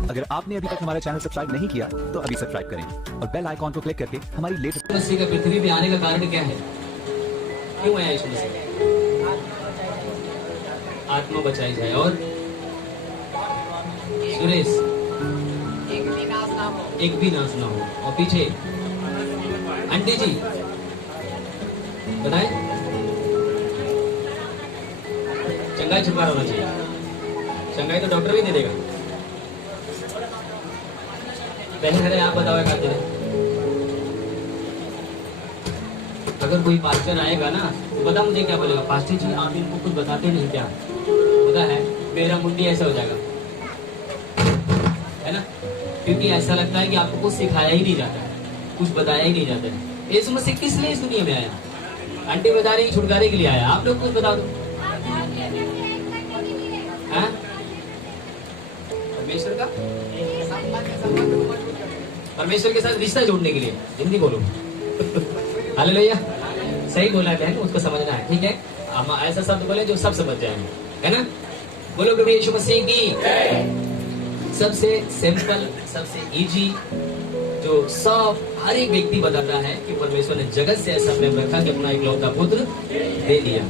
अगर आपने अभी तक हमारा चैनल सब्सक्राइब नहीं किया तो अभी सब्सक्राइब करें और बेल आइकॉन को क्लिक करके हमारी लेटेस्ट मसीह का पृथ्वी पे आने का कारण क्या है? क्यों आया यीशु मसीह? आत्मा बचाई जाए। और सुरेश एक भी नाश ना हो। और पीछे आंटी जी बताए चंगाई छुटकारा होना चाहिए। चंगाई तो डॉक्टर भी दे देगा। पहले आप बताओ एक आते अगर कोई पास्टर आएगा ना तो बता मुझे क्या बोलेगा? पास्टर जी आप इनको कुछ बताते नहीं क्या? पता है मेरा मुंडी ऐसा हो जाएगा, है ना? क्योंकि ऐसा लगता है कि आपको कुछ सिखाया ही नहीं जाता है, कुछ बताया ही नहीं जाता है। यीशु मसीह किस लिए इस दुनिया में आया? आंटी बता रही छुटकारे के लिए आया। आप लोग कुछ बता दो। परमेश्वर का परमेश्वर के साथ रिश्ता जोड़ने के लिए। हिंदी बोलो। हालेलुया। सही बोला है, उसको समझना है। ठीक है, हम ऐसा शब्द बोले जो सब समझ जाएंगे, है ना? बोलो प्रभु यीशु मसीह की। सबसे सिंपल, सबसे इजी, जो सब हर एक व्यक्ति बताता है कि परमेश्वर ने जगत से ऐसा प्रेम रखा कि अपना इकलौता पुत्र दे दिया,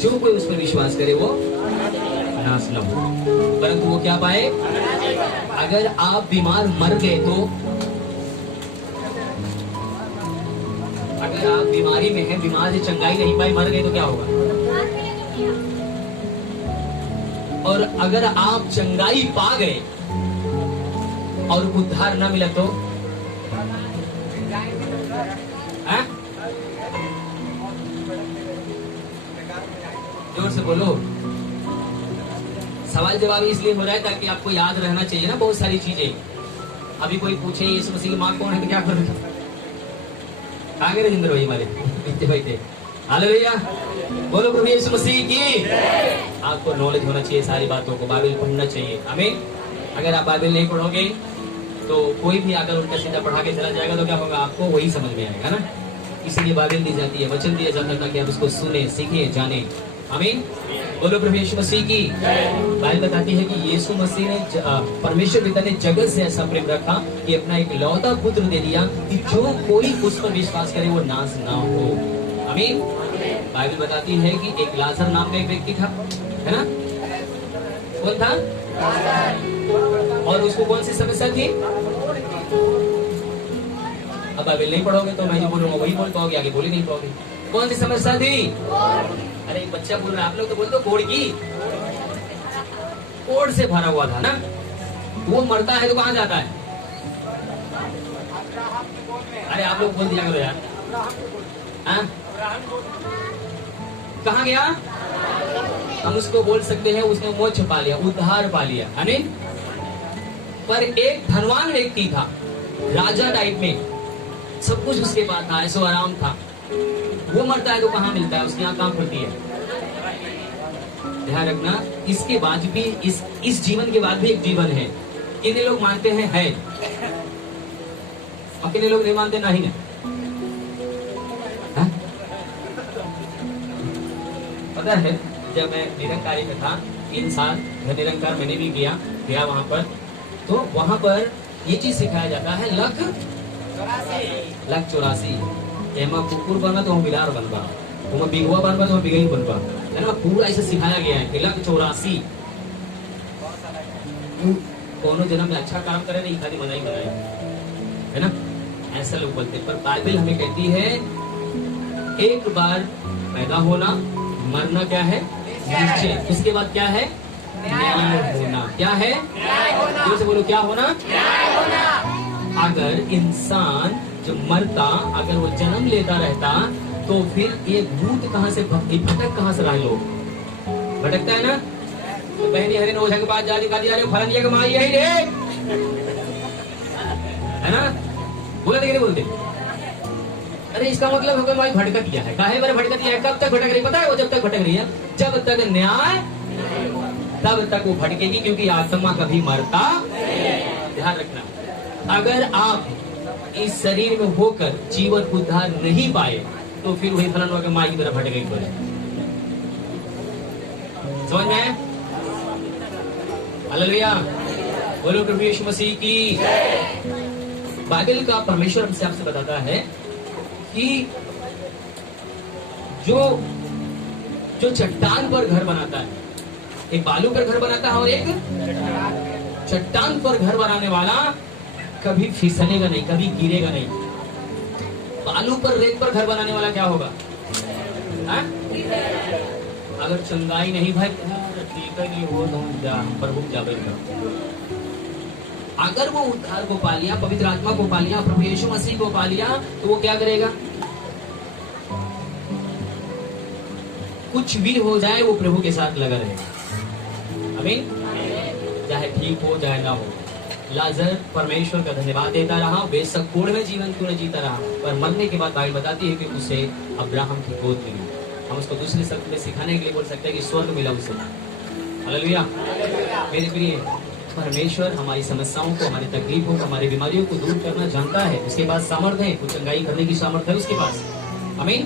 जो कोई उस पर विश्वास करे वो नाश न हो परंतु वो क्या पाए। अगर आप बीमार मर गए तो, अगर आप बीमारी में हैं, बीमार से चंगाई नहीं पाई, मर गए तो क्या होगा? और अगर आप चंगाई पा गए और उद्धार न मिला तो जोर से बोलो। सवाल जवाब इसलिए हो रहा है ताकि आपको याद रहना चाहिए ना बहुत सारी चीजें। अभी कोई पूछे यीशु मसीह की माँ कौन है तो क्या करोगे? कहाँ गए राजेंद्र भाई हमारे बैठे? हालेलुया। बोलो प्रभु यीशु मसीह की। आपको नॉलेज होना चाहिए सारी बातों को, बाइबल पढ़ना चाहिए। आमीन। अगर आप बाइबल नहीं पढ़ोगे तो कोई भी आकर उल्टा सीधा पढ़ा के चला जाएगा तो क्या होगा? आपको वही समझ में आएगा ना। इसीलिए बाइबल दी जाती है, वचन दिया जाता है ताकि आप उसको सुने, सीखे, जाने। आमीन। बोलो प्रभु यीशु मसीह की। बाइबल बताती है कि यीशु मसीह ने परमेश्वर पिता ने जगत से ऐसा प्रेम रखा कि अपना एक लौता पुत्र दे दिया कि जो कोई उस पर विश्वास करे वो नाश ना हो। आमीन। बाइबल बताती है कि एक लाजर नाम का एक व्यक्ति था, है ना? कौन था? और उसको कौन सी समस्या थी? अब बाइबल नहीं पढ़ोगे तो मैं जो बोलूंगा वही बोल पाओगे, आगे बोल ही नहीं पाओगे। कौन सी समस्या थी? अरे एक बच्चा बोल रहा है, आप लोग तो बोल दो कोढ़ की। कोढ़ से भरा हुआ था ना। वो मरता है तो कहाँ जाता है? अरे आप लोग बोल दिया करो यार। कहाँ गया? हम उसको बोल सकते हैं उसने मोक्ष पा लिया, उद्धार पा लिया। आमीन। पर एक धनवान व्यक्ति था, राजा टाइप में, सब कुछ उसके पास था, ऐसो आराम था। वो मरता है तो कहाँ मिलता है? उसकी आँख कहाँ खुलती है? ध्यान रखना, इसके बाद भी इस जीवन के बाद भी एक जीवन है। कितने लोग मानते हैं है, और कितने लोग नहीं मानते? नहीं है। पता है जब मैं निरंकारी में था 3 साल, निरंकार मैंने भी गया वहां पर, तो वहां पर ये चीज सिखाया जाता है लख 84 एमा कुकुर बनना तो हम बिलार बनबा, तुम बिगुआ बनबा तो हम बिगई बनबा, है ना? पूरा ऐसे सिखाया गया है कि लख 84 कोनो जन्म में अच्छा काम करे नहीं, खाली मनाई बनाए, है ना? ऐसा लोग बोलते। पर बाइबल हमें कहती है एक बार पैदा होना, मरना क्या है? निश्चय। उसके बाद क्या है? न्याय होना। क्या है? जोर से बोलो, क्या होना? अगर इंसान जो मरता, अगर वो जन्म लेता रहता तो फिर ये भूत कहाँ से, भटक कहाँ से रहे? लोग भटकता है ना। तो बहनी हरे ओझा के पास जा रहे फलनिया के माँ यही रे, है ना? बोला नहीं बोलते? अरे इसका मतलब है भाई भटका किया है। काहे बारे भटका किया है? कब तक भटक रही पता है? वो जब तक भटक रही है, जब तक न्याय, तब तक वो भटकेगी, क्योंकि आत्मा कभी मरता। ध्यान रखना, अगर आप इस शरीर में होकर जीवन उद्धार नहीं पाए तो फिर वही फलन के माँ की तरफ भटकेगी। समझ में? हालेलुया। बोलो प्रभु यीशु मसीह की। बाइबल का परमेश्वर हमसे आपसे बताता है कि जो चट्टान पर घर बनाता है, एक बालू पर घर बनाता है और एक चट्टान पर घर बनाने वाला कभी फिसलेगा नहीं, कभी गिरेगा नहीं। बालू पर रेत पर घर बनाने वाला क्या होगा? अगर चंगाई नहीं भाई ठीक है नहीं हो तो प्रभु जा अगर वो उद्धार को पा लिया, पवित्र आत्मा को पा लिया, प्रभु यीशु मसीह को पा लिया, तो वो क्या करेगा? कुछ भी हो जाए वो प्रभु के साथ लगा रहेगा। आमीन। चाहे ठीक हो चाहे ना हो। लाजर परमेश्वर का धन्यवाद देता रहा, बेशक कोढ़ जीवन क्यों न जीता रहा, पर मरने के बाद बाइबल बताती है कि उसे अब्राहम की गोद मिली। हम उसको दूसरे शब्द में सिखाने के लिए बोल सकते हैं कि स्वर्ग मिला उसे। हालेलुया। मेरे प्रिय, परमेश्वर हमारी समस्याओं को, हमारी तकलीफों को, हमारी बीमारियों को दूर करना जानता है। उसके पास सामर्थ्य है, कुछ चंगाई करने की सामर्थ्य है उसके पास। आमीन।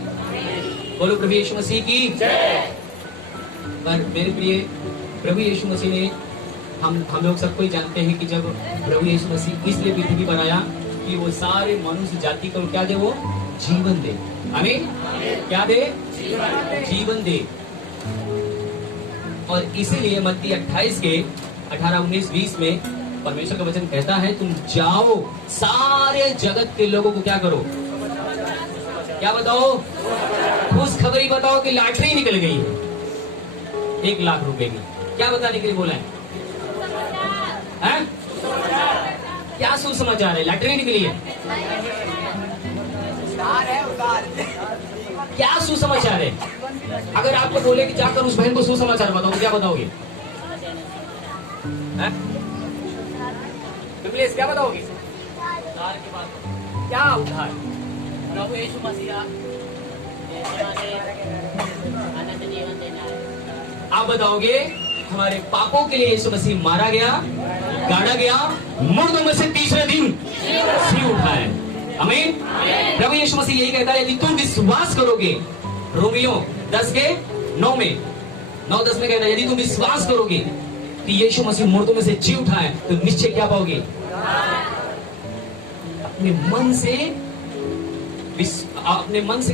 बोलो प्रभु यीशु मसीह की। पर मेरे प्रिय, प्रभु यीशु मसीह ने हम लोग सबको ही जानते हैं कि जब प्रभु यीशु मसीह इसलिए पृथ्वी पर आया कि वो सारे मनुष्य जाति को क्या दे? वो जीवन दे। आमीन। क्या दे? जीवन दे। और इसीलिए मत्ती 28 के 18, 19, 20 में परमेश्वर का वचन कहता है, तुम जाओ सारे जगत के लोगों को क्या करो? क्या बताओ? खुश खबरी बताओ कि लॉटरी निकल गई है 1 लाख रुपए की। क्या बताने के लिए बोला है? क्या सुसमाचार है? लॉटरी निकली है। क्या सुसमाचार है? अगर आपको बोले कि जाकर उस बहन को सुसमाचार बताओ तो क्या बताओगे? क्या बताओगे? उद्धार की बात। क्या उद्धार? प्रभु यीशु मसीह आप बताओगे हमारे पापों के लिए यीशु मसीह मारा गया, गाड़ा गया, मुर्दों में से तीसरे दिन जी उठा है। आमीन। प्रभु यीशु मसीह यही कहता है, यदि तुम विश्वास करोगे, रोमियो 10 के 9 में 9-10 में कहता है, यदि तुम विश्वास करोगे कि यीशु मसीह मुर्दों में से जी उठा है तो निश्चय क्या पाओगे? अपने मन से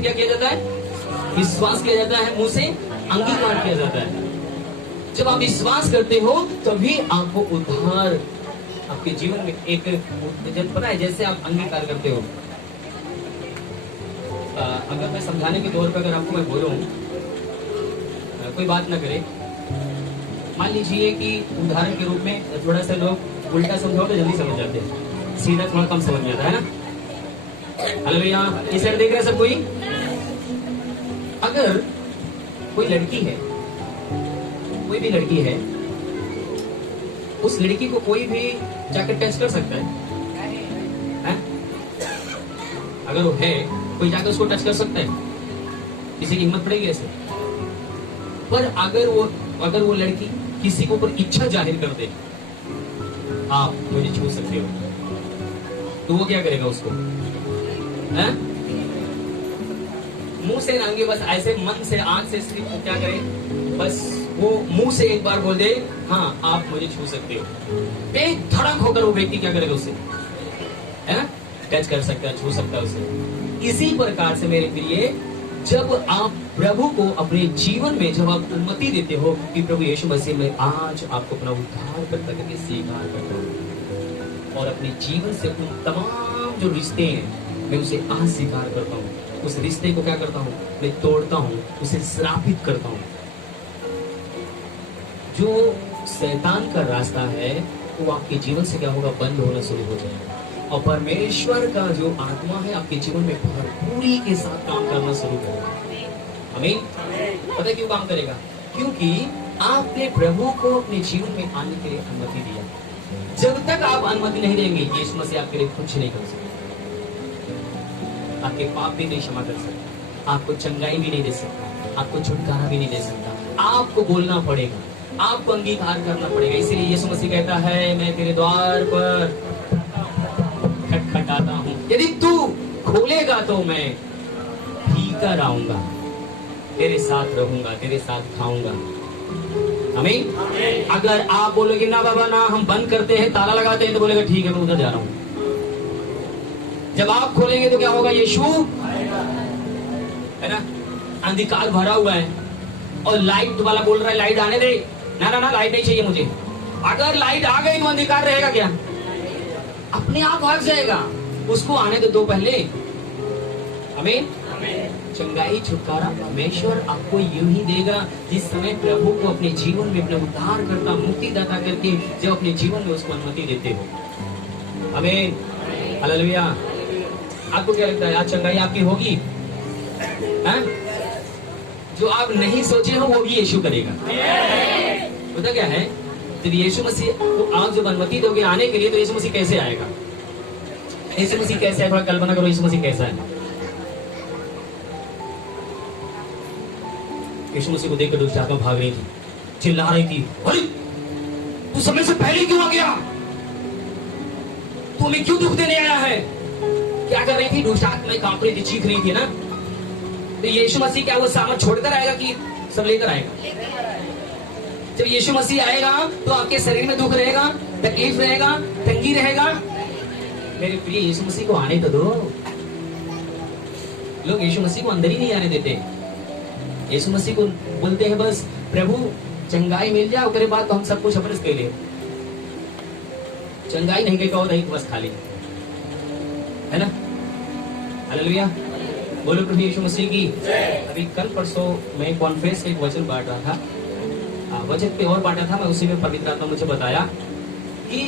क्या किया जाता है? विश्वास किया जाता है, मुंह से अंगीकार किया जाता है। जब आप विश्वास करते हो तभी आपको उद्धार आपके जीवन में एक जब पता है, जैसे आप अंगीकार करते हो। अगर मैं समझाने के तौर पर अगर आपको मैं बोलूं, कोई बात ना करे, मान लीजिए कि उदाहरण के रूप में थोड़ा सा लोग उल्टा समझाओ तो जल्दी समझ जाते हैं, सीधा थोड़ा कम समझ में आता है ना। हेलो भैया, इस साइड देख रहे हैं सब कोई? अगर कोई लड़की है, कोई भी लड़की है, उस लड़की को कोई भी जाकर टच कर सकता है? अगर वो है, कोई जाकर उसको टच कर सकता है? किसी की हिम्मत पड़ेगी ऐसे? पर अगर वो लड़की किसी के ऊपर इच्छा जाहिर कर दे, आप मुझे छू सकते हो, तो वो क्या करेगा उसको? मुंह से नांगे बस ऐसे मन से, आंख से सिर्फ क्या करे? बस वो मुंह से एक बार बोल दे, हाँ आप मुझे छू सकते हो, बेधड़क होकर वो व्यक्ति क्या करेगा? उसे टच कर सकता है, छू सकता है उसे। इसी प्रकार से मेरे प्रिय, जब आप प्रभु को अपने जीवन में जब आप अनुमति देते हो कि प्रभु यीशु मसीह में आज आपको अपना उद्धार करके स्वीकार करता हूँ और अपने जीवन से उन तमाम जो रिश्ते हैं मैं उसे अस्वीकार करता हूँ, उस रिश्ते को क्या करता हूँ? मैं तोड़ता हूँ, उसे श्रापित करता हूँ। जो शैतान का रास्ता है वो आपके जीवन से क्या होगा? बंद होना शुरू हो जाएगा, और परमेश्वर का जो आत्मा है आपके जीवन में भरपूरी के साथ काम करना शुरू करेगा। आमीन। पता है क्यों काम करेगा? क्योंकि आपने प्रभु को अपने जीवन में आने के लिए अनुमति दिया। जब तक आप अनुमति नहीं देंगे, यीशु मसीह आपके लिए कुछ नहीं कर सकता, आपके पाप भी नहीं क्षमा कर सकता, आपको चंगाई भी नहीं दे सकता, आपको छुटकारा भी नहीं दे सकता। आपको बोलना पड़ेगा, आपको अंगीकार करना पड़ेगा। इसीलिए यीशु मसीह कहता है, मैं तेरे द्वार पर खटखटाता हूँ, यदि तू खोलेगा तो मैं भीतर आऊंगा, तेरे साथ रहूंगा, तेरे साथ खाऊंगा। हमें अगर आप बोलोगे ना बाबा ना हम बंद करते हैं ताला लगाते हैं तो बोलेगा ठीक है मैं उधर जा रहा हूं। जब आप खोलेंगे तो क्या होगा? यीशु है ना, अंधकार भरा हुआ है और लाइट वाला बोल रहा है लाइट आने दे, ना ना ना लाइट नहीं चाहिए मुझे। अगर लाइट आ गई तो अंधकार रहेगा क्या? अपने आप भाग जाएगा, उसको आने दो पहले। हमें चंगाई छुटकारा परमेश्वर आपको यूं ही देगा जिस समय प्रभु को अपने जीवन में अपने उद्धार करता मुक्तिदाता करके जब अपने जीवन में उसको अनुमति देते हो। आमीन, हालेलुया। आपको क्या लगता है आज चंगाई आपकी होगी? हाँ? जो आप नहीं सोचे हो वो भी यीशु करेगा। पता क्या है, जब यीशु मसीह को आप जब अनुमति दोगे आने के लिए तो यीशु मसीह कैसे आएगा? यीशु मसीह कैसे है? थोड़ा कल्पना करो यीशु मसीह कैसा है। यीशु मसीह को देखकर दुष्ट आत्मा भाग रही थी, चिल्ला रही थी, अरे तू समय से पहले क्यों आ गया? तू हमें क्यों दुख देने आया है? क्या कर रही थी? दुष्ट आत्मा कांप रही थी, चीख रही थी ना। तो यीशु मसीह क्या वो सामर्थ छोड़कर आएगा कि सब लेकर आएगा? जब यीशु मसीह आएगा तो आपके शरीर में दुख रहेगा, तकलीफ रहेगा, तंगी रहेगा। मेरे प्रिय यीशु मसीह को आने तो दो। लोग यीशु मसीह को अंदर ही नहीं आने देते। यीशु मसीह को बोलते हैं बस प्रभु चंगाई मिल जाए, उसके बाद तो हम सब कुछ अपने से ले। चंगाई नहीं कहो नहीं बस खाली, है ना? हालेलुया, बोलो प्रभु यीशु मसीह की। अभी कल परसों मैं कॉन्फ्रेंस एक वचन बांट रहा था, वचन पे और बांटा था मैं, उसी में पवित्र आत्मा मुझे बताया कि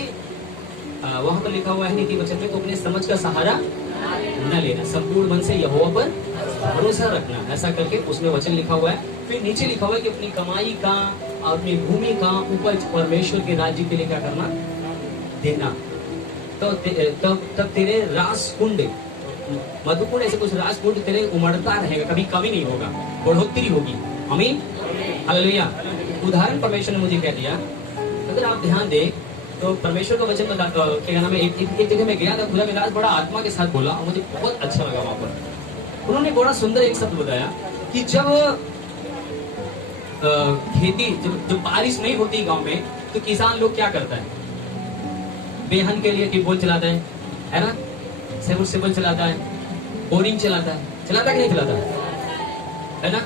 वहां पर लिखा हुआ है नीति वचन में, तो अपने समझ का सहारा न लेना, संपूर्ण मन से यहोवा पर भरोसा रखना, ऐसा करके उसमें वचन लिखा हुआ है। फिर नीचे लिखा हुआ है कि अपनी कमाई का और अपनी भूमि का उपज परमेश्वर के राज्य के लिए क्या करना? देना। तो तब तेरे रास कुंड मधुकुंड ऐसे कुछ रास कुंड तेरे उमड़ता रहेगा, कभी कमी नहीं होगा, बढ़ोतरी होगी। आमीन, हालेलुया। उदाहरण परमेश्वर ने मुझे कह दिया, अगर आप ध्यान दें तो परमेश्वर का वचन क्या नाम है, एक जगह में गया था, खुदा मिला बड़ा आत्मा के साथ बोला और मुझे बहुत अच्छा लगा। वहां पर उन्होंने बड़ा सुंदर एक शब्द बताया कि जब खेती जब बारिश नहीं होती गांव में तो किसान लोग क्या करता है? बेहन के लिए ट्यूबवेल चलाता है ना, सेबल चलाता है, बोरिंग चलाता है, चलाता कि नहीं चलाता है ना?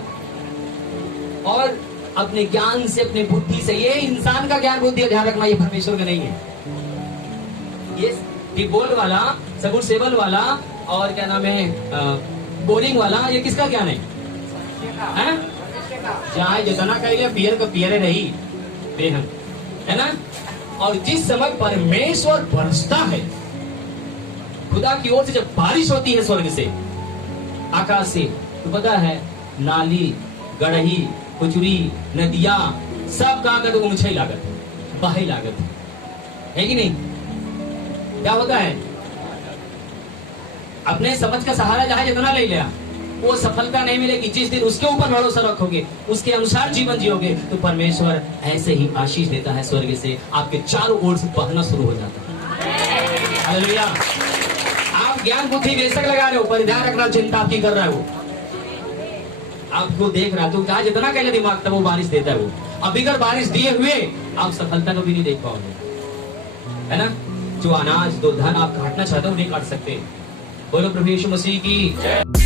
और अपने ज्ञान से अपने बुद्धि से, ये इंसान का ज्ञान बुद्धि, ध्यान रखना, ये परमेश्वर का नहीं है। ये ट्यूबवेल वाला, सेबल वाला और क्या नाम है बोरिंग वाला, ये किसका ज्ञान है? जहाँ जितना कहेंगे पियर का पियरे रही बेहन, है ना? और जिस समय परमेश्वर बरसता है खुदा की ओर से, जब बारिश होती है स्वर्ग से, आकाश से, तो पता है नाली, गढ़ही, कुचुरी, नदियां सब का आगत ऊंचाई लागत, बाही लागत है कि नहीं? क्या होता है? अपने समझ का सहारा जहां जितना ले लिया वो सफलता नहीं मिलेगी। जिस दिन उसके ऊपर भरोसा रखोगे, उसके अनुसार जीवन जियोगे, तो परमेश्वर ऐसे ही आशीष देता है स्वर्ग से, आपके चारों ओर से बहना शुरू हो जाता है। हालेलुया। आप ज्ञान बुद्धि बेशक लगा रहे हो, पर ध्यान रखना चिंता आपकी कर रहा है वो, आपको देख रहा, तो कहा जितना कह दिमाग तब वो बारिश देता है वो। अब अगर बारिश दिए हुए आप सफलता को भी नहीं देख पाओगे, है ना? जो अनाज, जो धन आप काटना चाहते हो नहीं काट सकते। बोलो प्रभु यीशु मसीह की।